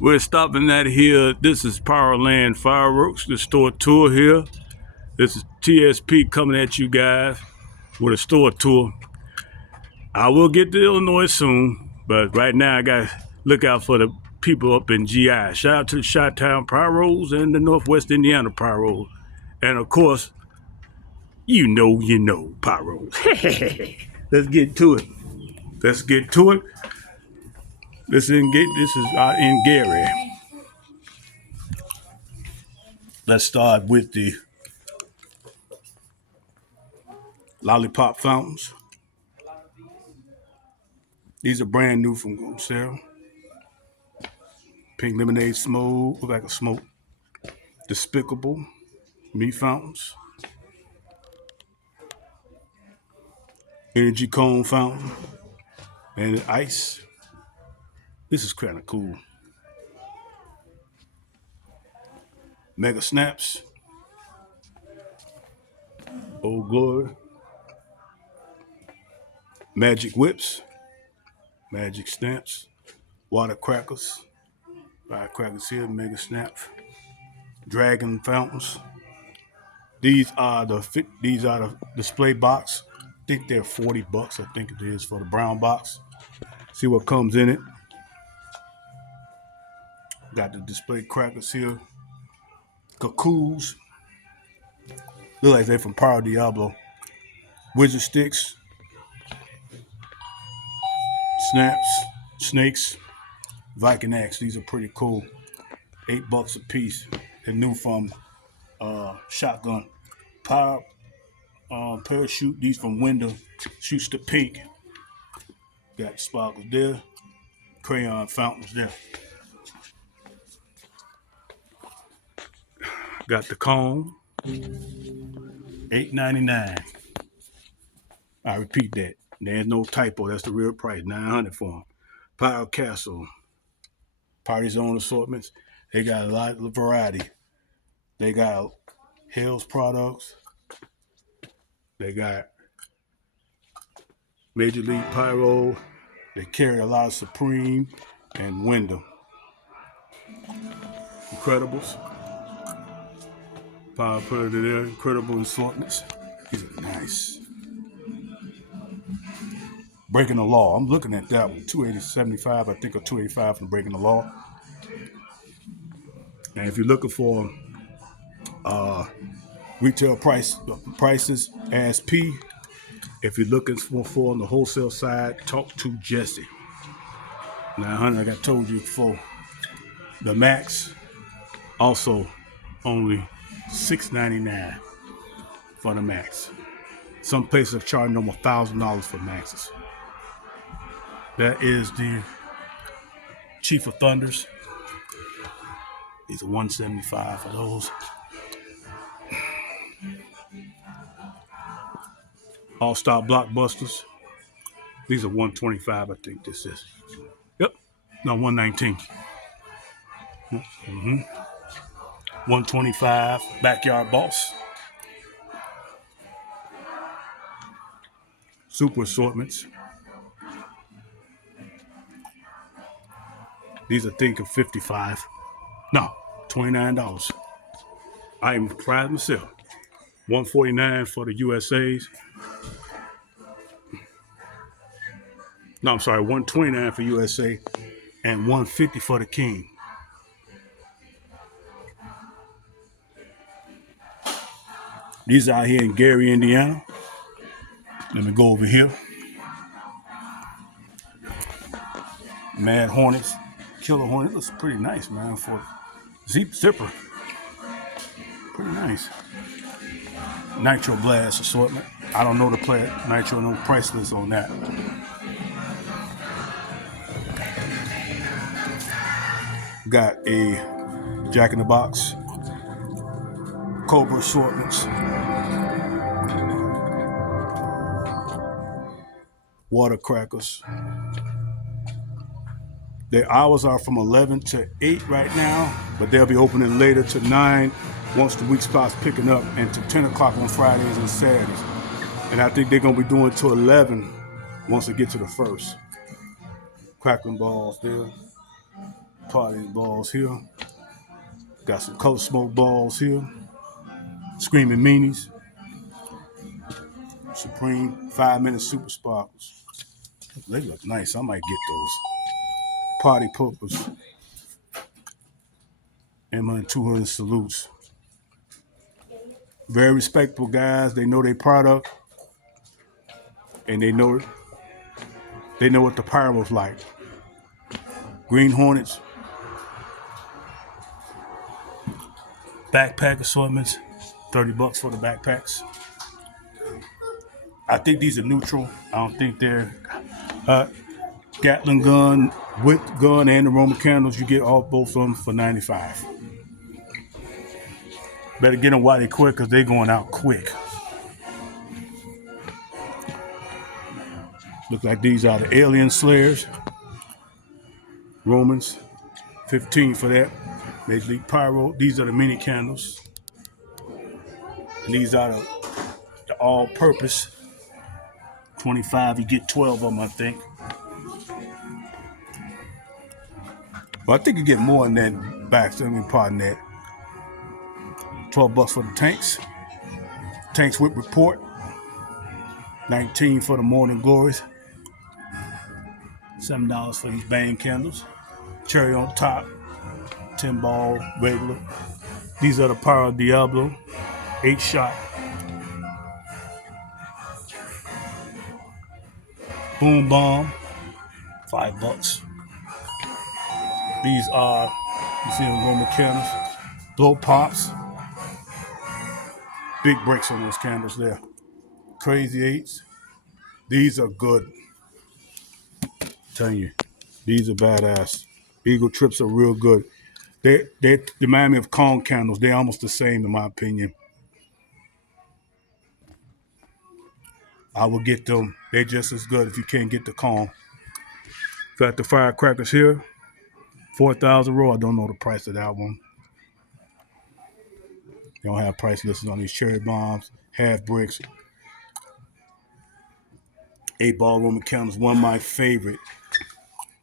We're stopping at here. This is Pyrolandia Fireworks, the store tour here. This is TSP coming at you guys with a store tour. I will get to Illinois soon, but right now I got to look out for the people up in GI. Shout out to the Chi-Town Pyros and the Northwest Indiana Pyros. And of course, you know Pyros. Let's get to it. Let's get to it. This is in Gary. Let's start with the lollipop fountains. These are brand new from Sarah. Pink lemonade smoke, look like a smoke. Despicable meat fountains. Energy cone fountain and ice. This is kind of cool. Mega snaps. Old glory. Magic whips. Magic stamps. Water crackers. Firecrackers here. Mega snaps. Dragon fountains. These are the display box. I think they're $40. I think it is for the brown box. See what comes in it. Got the display crackers here. Cuckoos. Look like they're from Power Diablo. Wizard sticks. Snaps. Snakes. Viking axe. These are pretty cool. $8 a piece. They're new from Shotgun. Power parachute. These from Window. Shoots the pink. Got sparkles there. Crayon fountains there. Got the cone. $8.99. I repeat that. There's no typo. That's the real price. $900 for them. Pyro Castle. Party Zone Assortments. They got a lot of variety. They got Hill's products. They got Major League Pyro. They carry a lot of Supreme and Wyndham. Incredibles. Power put it there. Incredible assortments. These are nice. Breaking the Law. I'm looking at that one. $280.75, I think, or $285 from Breaking the Law. And if you're looking for retail prices, as P. If you're looking for on the wholesale side, talk to Jesse. $900, like I told you before. The Max, also only $6.99 for the Max. Some places are charging them $1,000 for Maxes. That is the Chief of Thunders. These are $175 for those. All-Star Blockbusters. These are $125, I think this is. Yep. No, $119. $125. Backyard Boss. Super Assortments. These are thinking $55. No, $29. I am proud myself. $149 for the USAs. No, I'm sorry, $129 for USA and $150 for the King. These are out here in Gary, Indiana. Let me go over here. Mad Hornets, Killer Hornet. Looks pretty nice, man, for zipper. Pretty nice. Nitro Blast assortment. I don't know the player. Nitro, no price list on that. Got a Jack in the Box. Cobra assortments. Water crackers. Their hours are from 11 to 8 right now, but they'll be opening later to 9 once the week starts picking up, and to 10 o'clock on Fridays and Saturdays. And I think they're going to be doing to 11 once they get to the first. Crackling balls there. party balls here. Got some color smoke balls here. Screaming Meanies. Supreme 5-minute super sparkles. They look nice. I might get those. Party poppers. M200 salutes. Very respectable guys. They know their product, and they know what the pyro's like. Green Hornets. Backpack assortments. $30 for the backpacks. I think these are neutral. I don't think they're Gatling gun, whip gun, and the Roman candles. You get both of them for $95. Better get them while they're quick, because they're going out quick. Look like these are the alien slayers. Romans, $15 for that. Major League Pyro. These are the mini candles. And these are the all-purpose. $25. You get 12 of them, I think. But I think you get more than that back. So pardon that. $12 for the tanks. Tanks with report. $19 for the morning glories. $7 for these bang candles. Cherry on top. 10 ball regular. These are the Pyro Diablo. 8-shot. Boom bomb. $5. These are, you see them Roman candles. Blow pops. Big breaks on those candles there. Crazy 8s. These are good. I'm telling you, these are badass. Eagle trips are real good. They remind me of Kong candles. They're almost the same in my opinion. I will get them. They're just as good if you can't get the Kong. Got the firecrackers here. 4,000 roll. I don't know the price of that one. They don't have price lists on these cherry bombs, half bricks. 8-ball Roman candles, one of my favorite.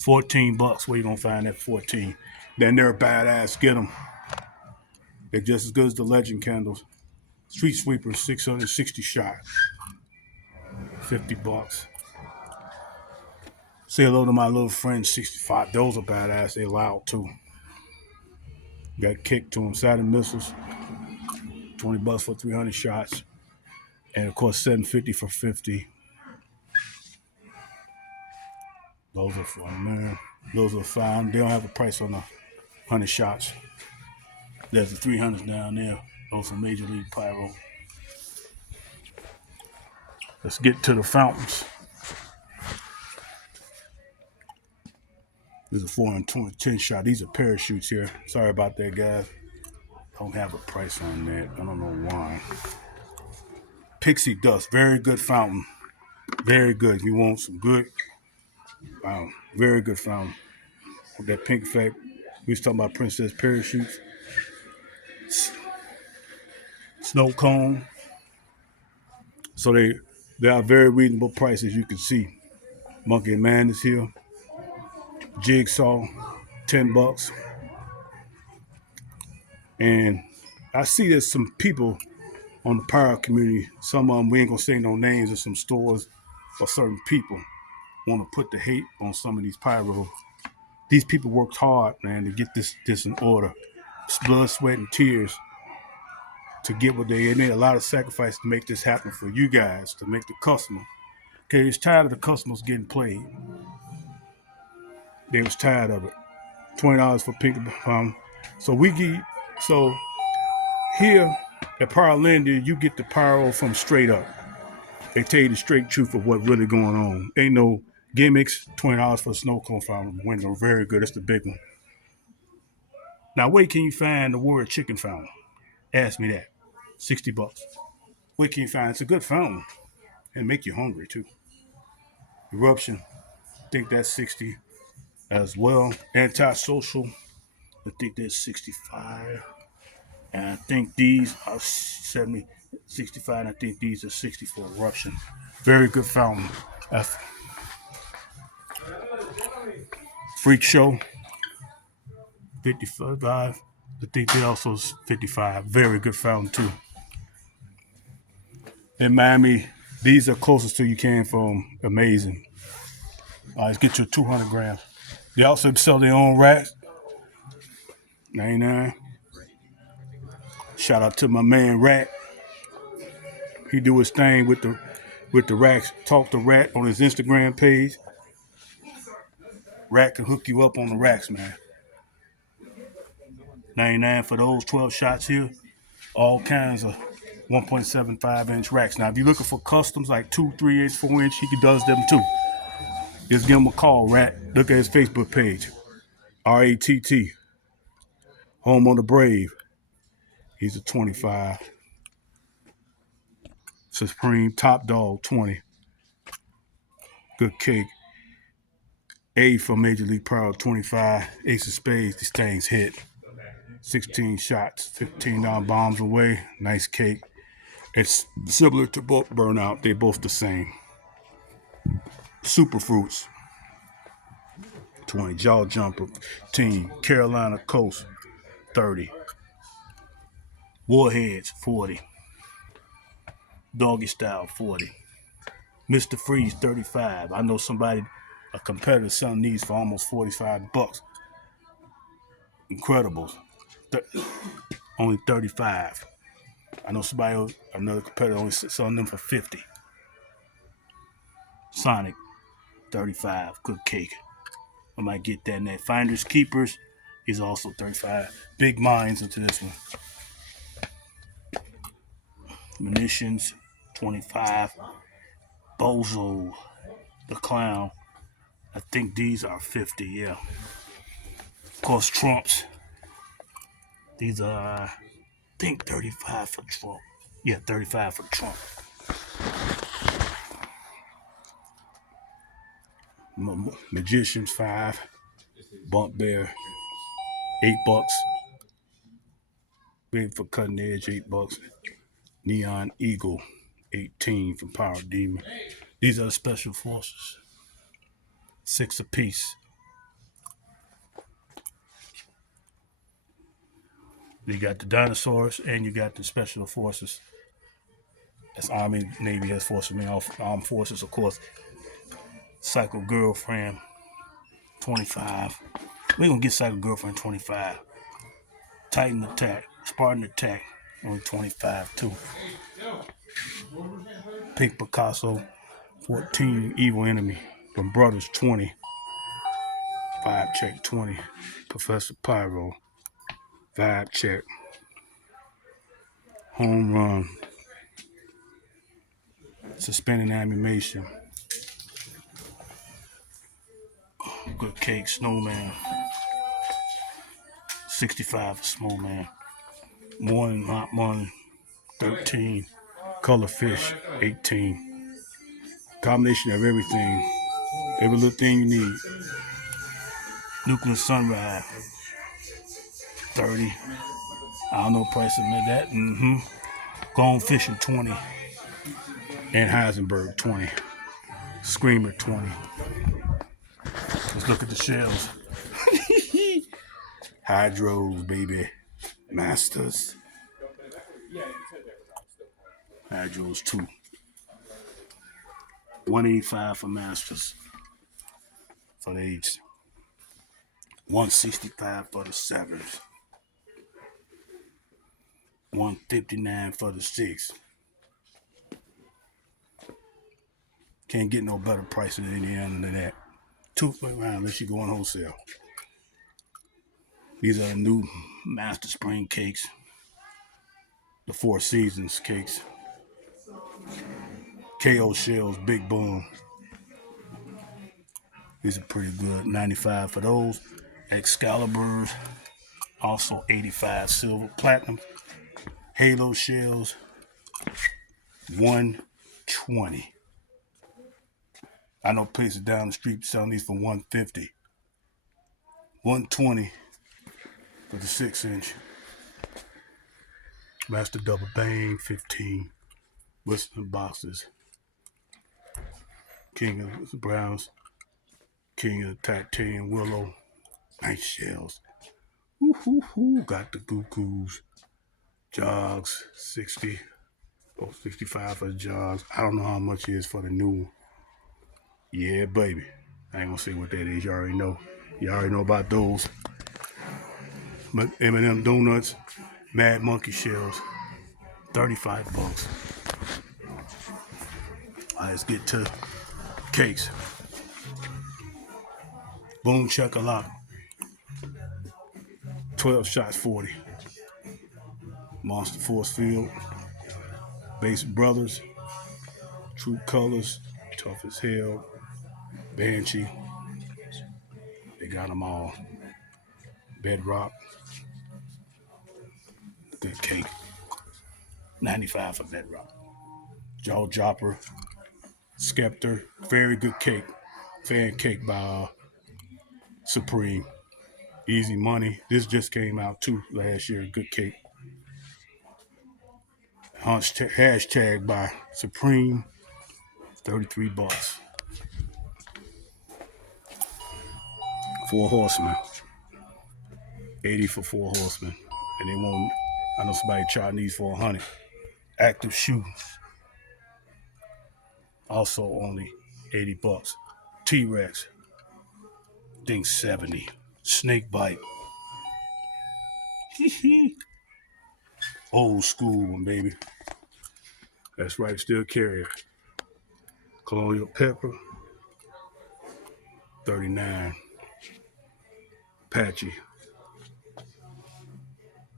$14. Where you gonna find that 14? Then they're badass. Get them. They're just as good as the legend candles. Street Sweepers, 660 shot. $50. Say hello to my little friend, 65. Those are badass. They're loud too. Got kicked to them. Saturn missiles. $20 for 300 shots. And of course, $750 for 50. Those are fun, man. Those are fine. They don't have a price on the 100 shots. There's the 300s down there. Those are Major League Pyro. Let's get to the fountains. This is a 4 and 10 shot. These are parachutes here. Sorry about that, guys. Don't have a price on that. I don't know why. Pixie Dust. Very good fountain. Very good. If you want some good, wow, very good fountain. With that pink effect. We was talking about Princess Parachutes. Snow cone. So they are very reasonable prices, you can see. Monkey and Man is here. Jigsaw, $10. And I see there's some people on the pyro community. Some of them, we ain't gonna say no names of some stores or certain people want to put the hate on some of these pyro. These people worked hard, man, to get this in order. It's blood, sweat, and tears to get what they made a lot of sacrifice to make this happen for you guys, to make the customer. Okay, it's tired of the customers getting played. They was tired of it. $20 for pink. So here at Pyrolandia, you get the pyro from straight up. They tell you the straight truth of what's really going on. Ain't no gimmicks. $20 for a snow cone fountain. Window, very good. That's the big one. Now, where can you find the word chicken fountain? Ask me that. $60. Where can you find it? It's a good fountain and make you hungry too. Eruption, I think that's 60 as well. Antisocial, I think that's 65. And I think these are 70, 65, and I think these are 60 for Eruption. Very good fountain. Freak Show. 55. I think they also 55. Very good fountain too. In Miami, these are closest to you can from amazing. Let's get you 200 grams. They also sell their own racks. 99. Shout out to my man Rat. He do his thing with the racks. Talk to Rat on his Instagram page. Rat can hook you up on the racks, man. 99 for those 12 shots here. All kinds of 1.75-inch racks. Now, if you're looking for customs like 2, 3-inch, 4-inch, he does them too. Just give him a call, Rat. Look at his Facebook page. RATT. Home on the Brave. He's a 25. Supreme Top Dog 20. Good cake. A for Major League Pro 25. Ace of Spades. These things hit. 16 shots. $15 bombs away. Nice cake. It's similar to both Burnout. They're both the same. Super Fruits 20. Jaw Jumper Team. Carolina Coast 30. Warheads 40. Doggy Style 40. Mr. Freeze 35. I know somebody, a competitor, selling these for almost $45. Incredibles. Only 35. I know somebody else, another competitor, only selling them for 50. Sonic 35. Good cake. I might get that in that. Finders Keepers is also 35. Big minds into this one. Munitions 25. Bozo the Clown. I think these are 50, yeah. Of course, Trumps. These are, I think, 35 for Trump. Yeah, 35 for Trump. Magicians 5. Bump Bear $8. Big for Cutting Edge $8. Neon Eagle 18 from Power Demon. These are the Special Forces. 6 apiece. You got the dinosaurs and you got the Special Forces. That's Army, Navy, Air Force, Armed Forces, of course. Psycho Girlfriend 25. We're gonna get Psycho Girlfriend 25. Titan Attack, Spartan Attack, only 25 too. Pink Picasso 14. Evil Enemy from Brothers 20. 5 check 20. Professor Pyro 5 check. Home Run. Suspended Animation. Good Cake Snowman 65 for Snowman. Morning Hot Money 13. Color Fish 18. Combination of everything. Every little thing you need. Nuclear Sunrise 30. I don't know price of that. Gone Fishing 20. And Heisenberg 20. Screamer 20. Let's look at the shells. Hydros, baby. Masters. Hydros 2. 185 for Masters. For the 8s. 165 for the 7s. 159 for the 6. Can't get no better price in Indiana than that. 2 around unless you go on wholesale. These are the new Master Spring cakes. The 4 Seasons cakes. KO shells, Big Boom. These are pretty good. 95 for those. Excaliburs, also 85 silver. Platinum. Halo shells, 120. I know places down the street selling these for 150. 120 for the 6-inch. Master Double Bang, 15. Western boxes. King of the Browns. King of the Titanium Willow. Nice shells. Got the Gokus. Jogs, 60. Oh, 65 for the jogs. I don't know how much it is for the new one. Yeah, baby. I ain't gonna say what that is. You already know. You already know about those. M&M donuts, Mad Monkey shells, 35 bucks. All right, let's get to cakes. Boom Chocolate, 12 shots, 40. Monster Force Field, Base Brothers, True Colors, Tough as Hell, Banshee. They got them all. Bedrock, good cake. 95 for Bedrock. Jaw Dropper, Skeptor, very good cake. Fan cake by Supreme. Easy Money. This just came out too last year. Good cake. Hashtag by Supreme. 33 bucks. Four Horsemen. 80 for Four Horsemen. And they won't, I know somebody charging these for 100. Active Shoe. Also only 80 bucks. T-Rex. I think 70. Snake Bite. Old school one, baby. That's right, still carrier. Colonial Pepper. 39. Patchy.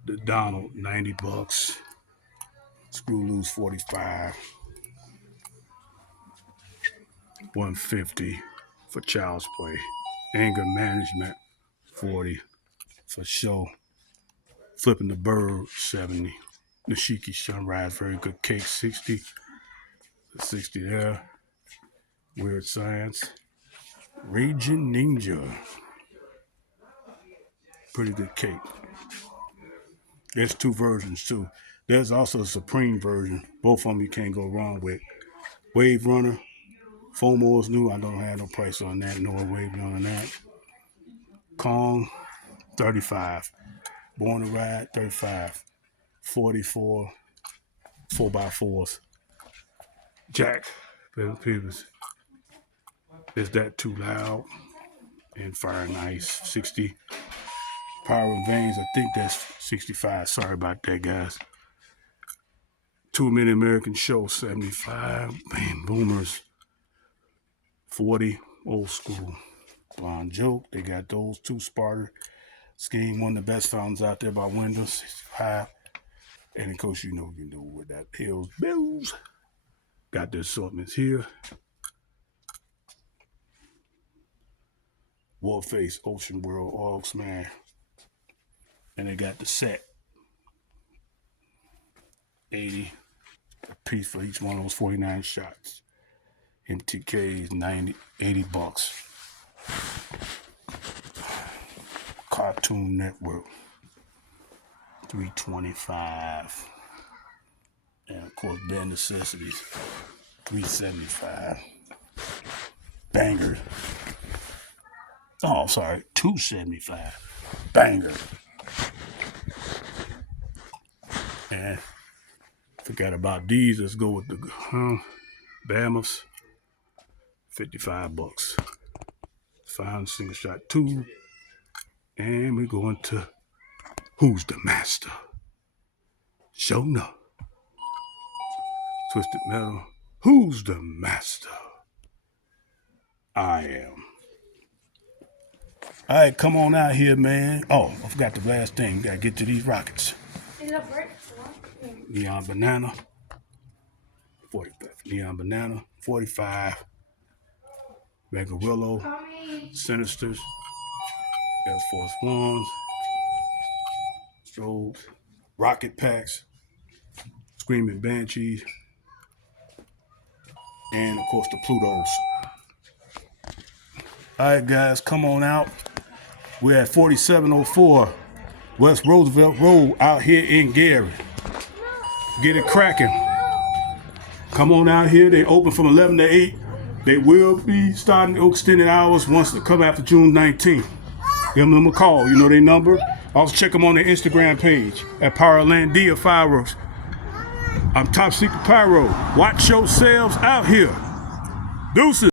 The Donald, 90 bucks. Screw Loose, 45. 150 for Child's Play. Anger Management, 40 for Show. Flipping the Bird, 70. Nishiki Sunrise, very good cake, 60. 60 there. Weird Science. Raging Ninja. Pretty good cake. There's two versions too. There's also a Supreme version. Both of them you can't go wrong with. Wave Runner. FOMO is new. I don't have no price on that. No Wave Runner on that. Kong, 35. Born to Ride, 35. 44. 4x4s. Jack. Peoples. Is That Too Loud? And Fire and Ice, 60. Power and Veins, I think that's 65. Sorry about that, guys. 2 Minute American Show, 75. Bam, Boomers, 40. Old School. Blonde Joke, they got those. 2 Sparta. Scheme, one of the best fountains out there by Windows, 65. And of course, you know with that Hills Bills. Got the assortments here. Warface, Ocean World, Ogsman. And they got the set. 80 a piece for each one of those 49 shots. MTK is 90, 80 bucks. Cartoon Network, 325. And of course, Bare Necessities, 375. Banger. Oh, sorry, 275. Banger. And forgot about these. Let's go with the Bama's. 55 bucks. Fine single shot 2. And we're going to Who's the Master? Show no. Twisted Metal. Who's the Master? I am. All right, come on out here, man. Oh, I forgot the last thing. We got to get to these rockets. Neon Banana. 45. Neon Banana. 45. Megarillo. Sinisters. Air Force Ones. Strobes. Rocket Packs. Screaming Banshees. And, of course, the Plutos. All right, guys, come on out. We're at 4704 West Roosevelt Road out here in Gary. Get it cracking. Come on out here. They open from 11 to 8. They will be starting extended hours once they come after June 19th. Give them a call. You know their number, Also check them on their Instagram page at Pyrolandia Fireworks. I'm Top Secret Pyro. Watch yourselves out here. Deuces.